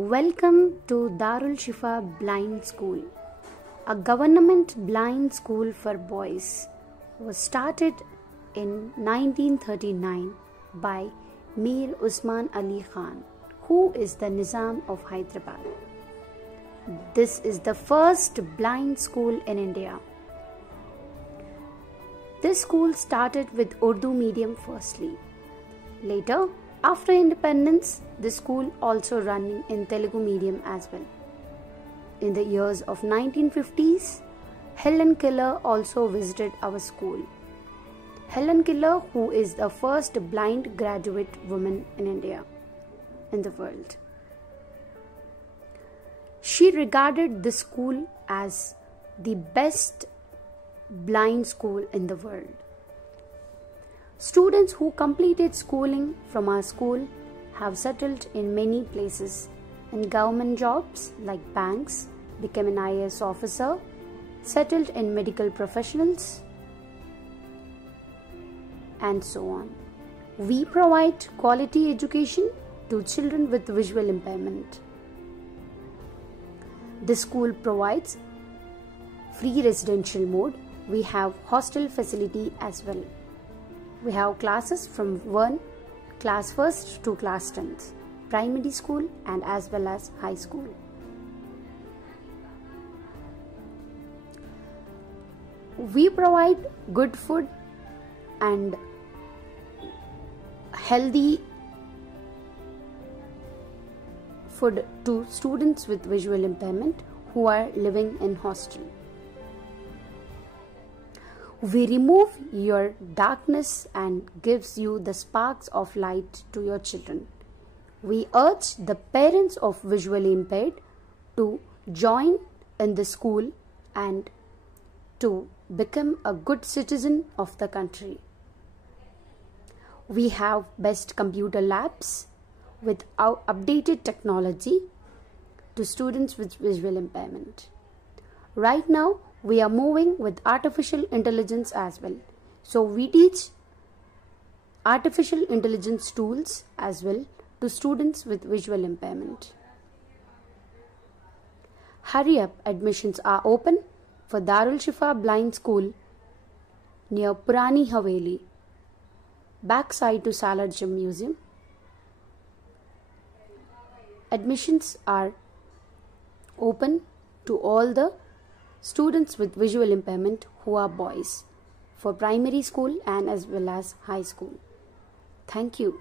Welcome to Darul Shifa Blind School. A government blind school for boys was started in 1939 by Mir Usman Ali Khan, who is the Nizam of Hyderabad. This is the first blind school in India. This school started with Urdu medium firstly. Later, after independence, the school also running in Telugu medium as well. In the years of 1950s, Helen Keller also visited our school. Helen Keller, who is the first blind graduate woman in India, in the world. She regarded the school as the best blind school in the world. Students who completed schooling from our school have settled in many places in government jobs like banks, became an IAS officer, settled in medical professionals, and so on. We provide quality education to children with visual impairment. The school provides free residential mode. We have hostel facility as well. We have classes from class 1st to class 10th, primary school and as well as high school. We provide good food and healthy food to students with visual impairment who are living in hostel. We remove your darkness and gives you the sparks of light to your children. We urge the parents of visually impaired to join in the school and to become a good citizen of the country. We have best computer labs with our updated technology to students with visual impairment. Right now, we are moving with artificial intelligence as well. So we teach artificial intelligence tools as well to students with visual impairment. Hurry up, admissions are open for Darul Shifa Blind School near Purani Haveli, backside to Salarjung Museum. Admissions are open to all the students with visual impairment who are boys for primary school and as well as high school. Thank you.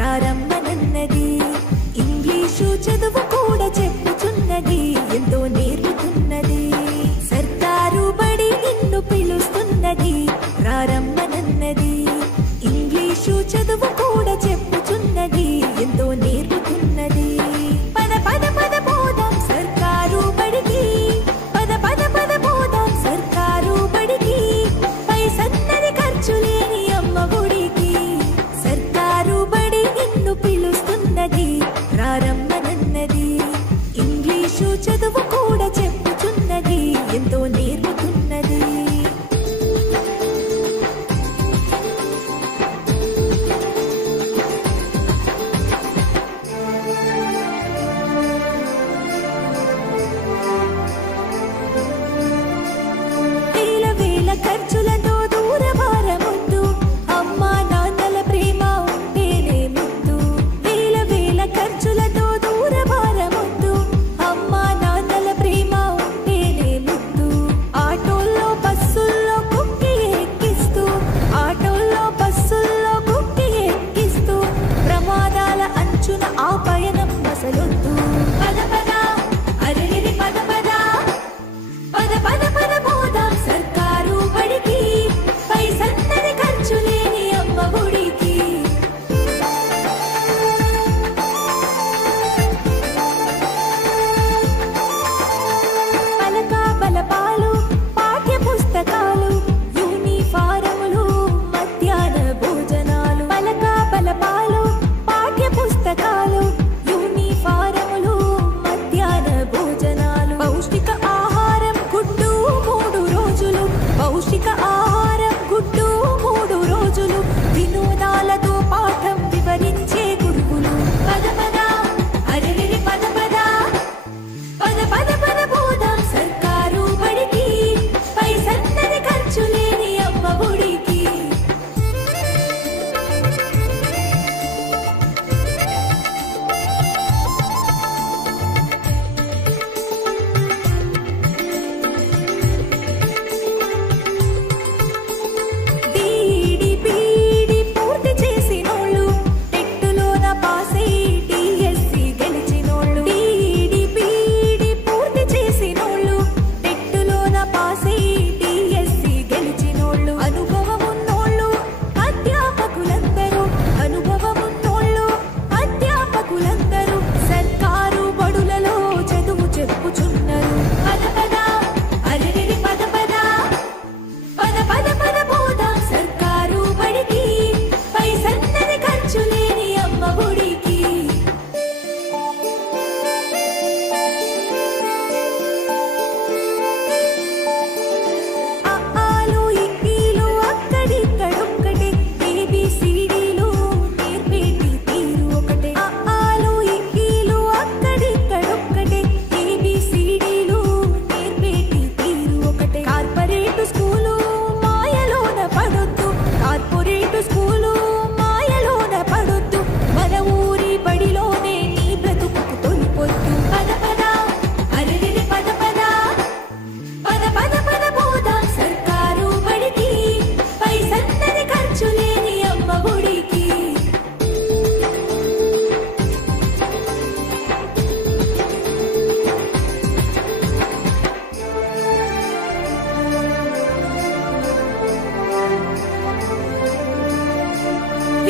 రారమ్మనన్నది ఇంగ్లీష్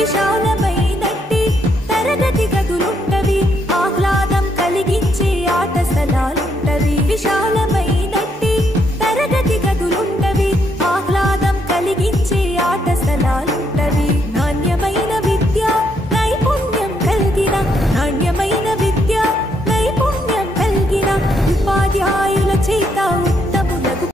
విశాలమైనట్టి తరగతి గదులుంటవి, ఆహ్లాదం కలిగించే ఆట స్థలాలుంటవి. విశాల